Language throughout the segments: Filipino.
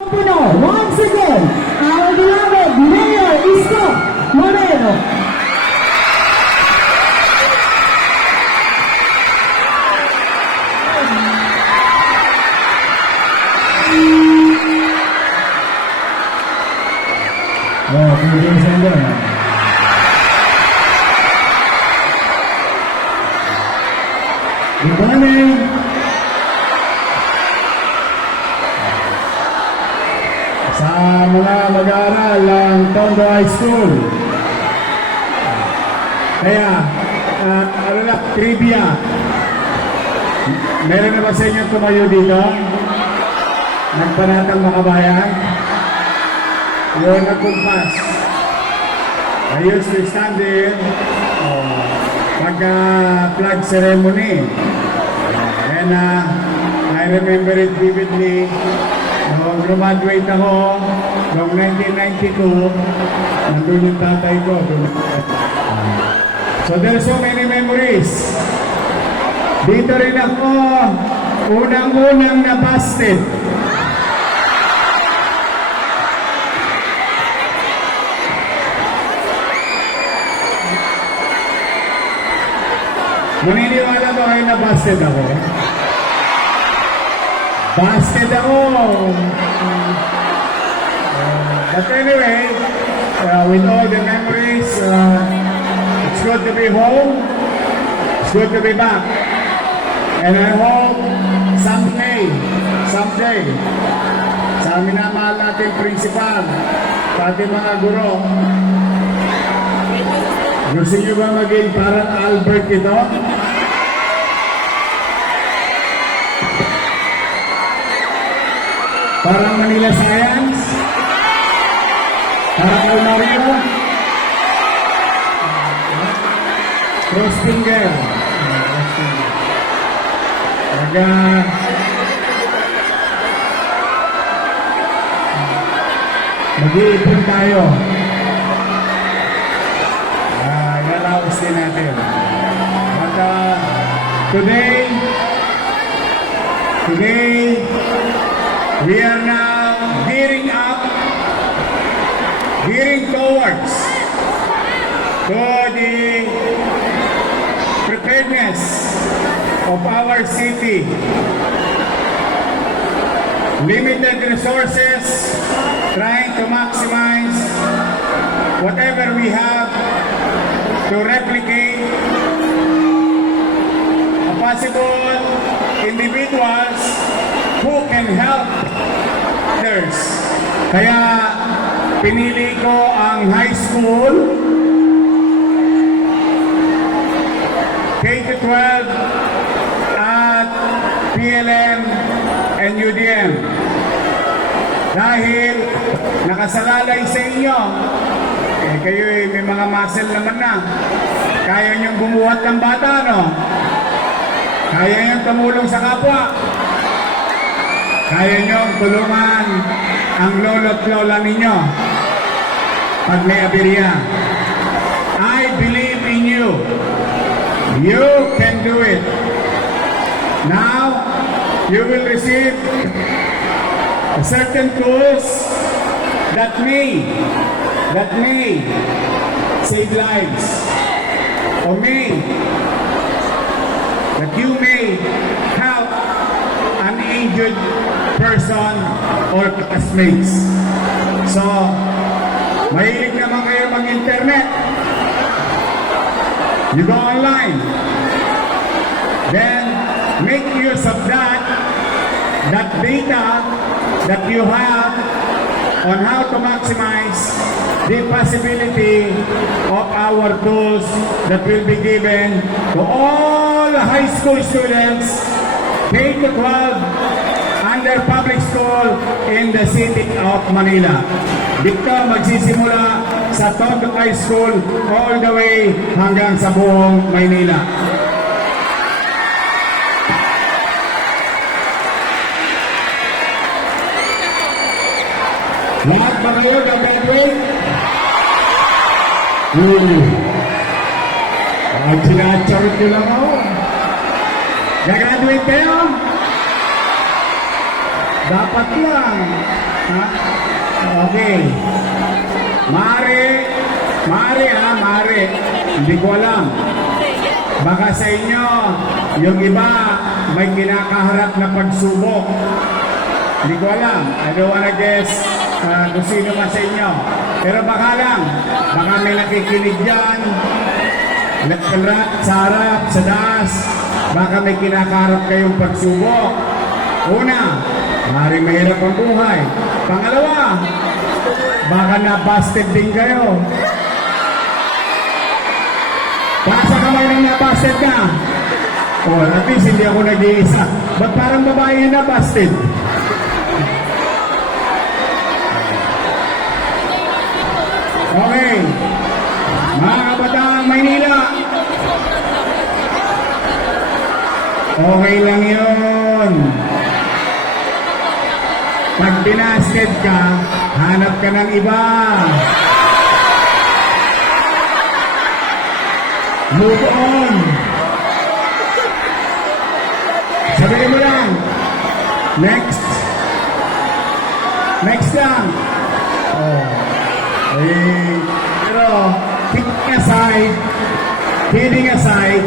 Puno, once again, our beloved Mayor Isko Moreno. Oh, Philippine Sender. Good morning. Ng Tondo High School. Kaya, uh, ano lang, trivia. Meron na ba sa inyo tumayo dito? Nagpanatang makabayan? Yun ang kumpas. I used to stand there uh, pag uh, flag ceremony. And uh, I remember it vividly. Noong graduate ako, noong 1992, nandun yung tatay ko. So there are so many memories. Dito rin ako, unang-unang nabasted. Maniniwala ba kayo na busted ako? Busted ako! Uh, but anyway, uh, with all the memories, uh, it's good to be home. It's good to be back. And I hope someday, someday, sa minamahal nating principal, pati mga guro, gusto niyo ba maging parang Albert ito? Parang Manila Science? Parang kay Mario? Crossfinger. Naga... Mag-iipon tayo. Ah, ilalaos din natin. But uh, today, today, we are now gearing up, gearing towards to the preparedness of our city. Limited resources, trying to maximize whatever we have to replicate possible individuals who can help others. Kaya pinili ko ang high school, K-12 at PLM and UDM. Dahil nakasalalay sa inyo, eh, kayo eh, may mga muscle naman na. Kaya niyong bumuhat ng bata, no? Kaya niyong tumulong sa kapwa. Kaya niyong tulungan ang lolo't lola ninyo pag may aberya. I believe in you. You can do it. Now, you will receive certain tools that may, that may save lives. Or may, that you may help an injured person or classmates. So, mahilig naman kayo mag-internet. You go online. Then, make use of that, that data that you have on how to maximize the possibility of our tools that will be given to all high school students, K to 12, under public school in the city of Manila. Dito magsisimula sa Tondo High School all the way hanggang sa buong Maynila. Lahat ba kayo na-graduate? Hmm. Ang sinacharot nyo lang ako. Gagraduate kayo? Dapat lang. Ha? Okay. Mare, mare ha, mare. Hindi ko alam. Baka sa inyo, yung iba may kinakaharap na pagsubok. Hindi ko alam. I don't wanna guess uh, kung sino man sa inyo. Pero baka lang, baka may nakikinig dyan. Sa harap, sa. Baka may kinakaharap kayong pagsubok. Una, maaaring mahirap ang buhay. Pangalawa, baka na-busted din kayo. Pasa kamay nang na-busted ka. O, at least hindi ako nag-iisa. Ba't parang babae yung na-busted? Okay. Mga kabataan Maynila. Okay lang yun. Binasted ka, hanap ka ng iba. Move on. Sabihin mo lang. Next. Next lang. Oh. Eh, pero, kidding aside, kidding aside,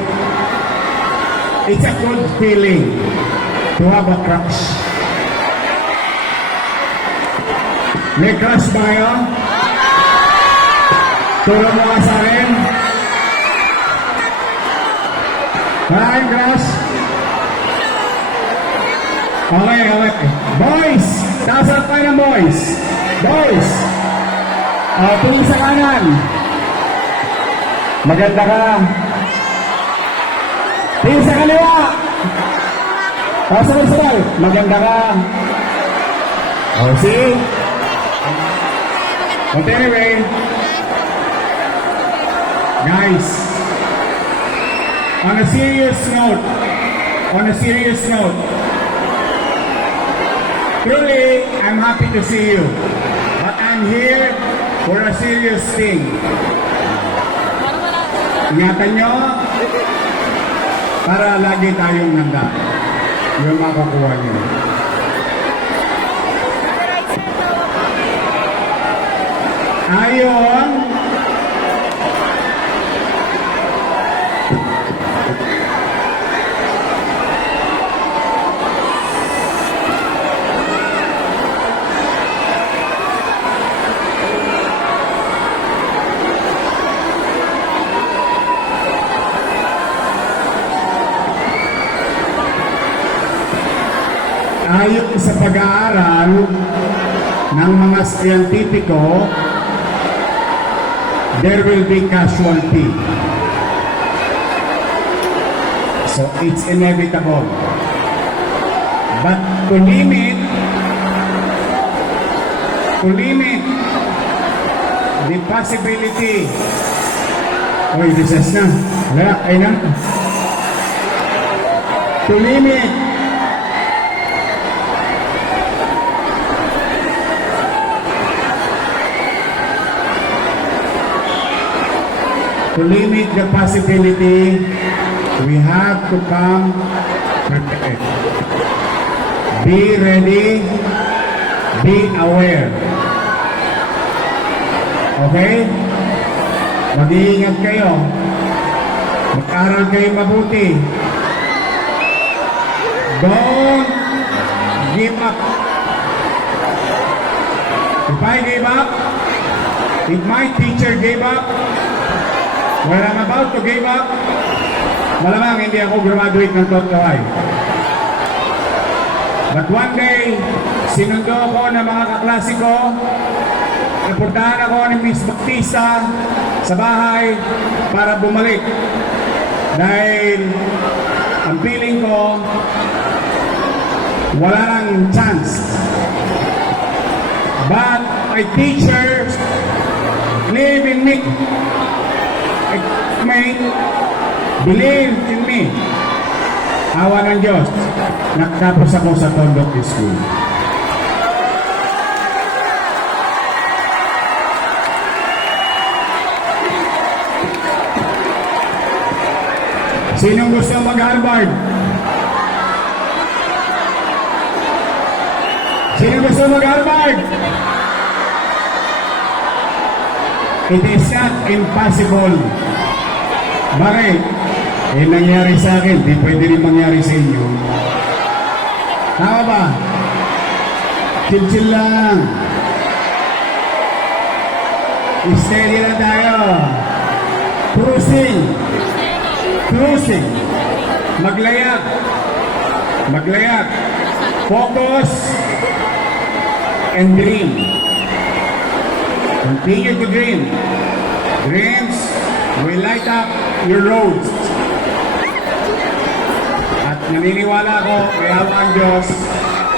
it's a good feeling to have a crush. May crush ba kayo? Turo mo ka sa akin. Maraming crush? Okay, okay. Boys! Ang kayo ng boys. Boys! Uh, tingin sa kanan. Maganda ka. Tingin sa kaliwa. Oh, sabay-sabay. Maganda ka. Oh, see? But anyway, guys, on a serious note, on a serious note, truly, I'm happy to see you. But I'm here for a serious thing. Ingatan nyo para lagi tayong nanda. Yung makukuha nyo. Ayon, ayon sa pag-aaral ng mga scientifico, there will be casualty. So it's inevitable. But to limit, to limit the possibility, Oy, recess na. Wala, ay na. To limit to limit the possibility, we have to come prepared. Be ready, be aware. Okay? Mag-iingat kayo. Mag-aral kayo mabuti. Don't give up. If I gave up, if my teacher gave up, When I'm about to give up, malamang hindi ako graduate ng Totoy. But one day, sinundo ako ng mga kaklase ko, napuntahan ako ni Miss Baptista sa bahay para bumalik. Dahil ang feeling ko, wala nang chance. But my believe in me. May believe in me. Awa ng Diyos. Nakatapos ako sa Tondok School. Sinong gusto mag-Harvard? gusto mag-Harvard? It is not impossible. Bakit? Eh, nangyari sa akin, di pwede rin mangyari sa inyo. Tama ba? Chill-chill lang. Steady lang tayo. Cruising. Cruising. Maglayag. Maglayag. Focus. And dream. Continue to dream. Dreams will light up your roads. At naniniwala ako, may awa ang Diyos,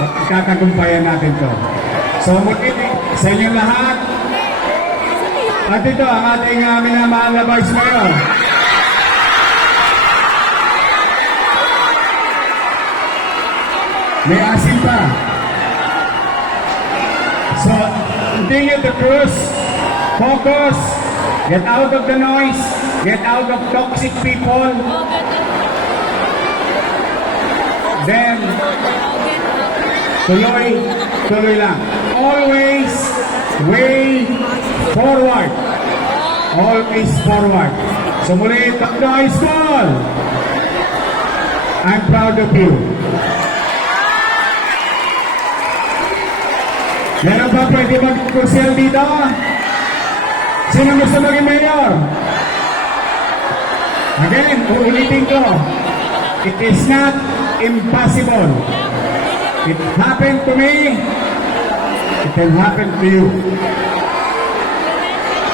at kakagumpayan natin to. So muli, sa inyong lahat, at ito ang ating uh, minamahal na Vice Mayor. May asin pa. Continue to cruise, focus, get out of the noise, get out of toxic people. Then, tuloy, tuloy lang. Always way forward. Always forward. So muli, Tatlo High School. I'm proud of you. Meron ba pwede mag-kursil dito? Sino gusto maging mayor? Again, uulitin ko. It is not impossible. It happened to me. It can happen to you.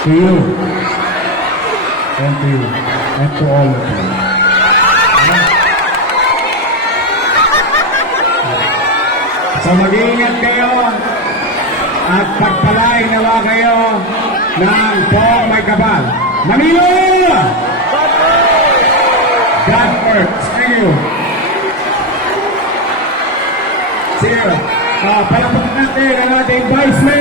To you. And to you. And to all of you. So mag-iingat kayo at nawa kayo ng buong may kapal. Manila! God first. Thank you. You. Uh, palapakan natin ang ating Vice Mayor.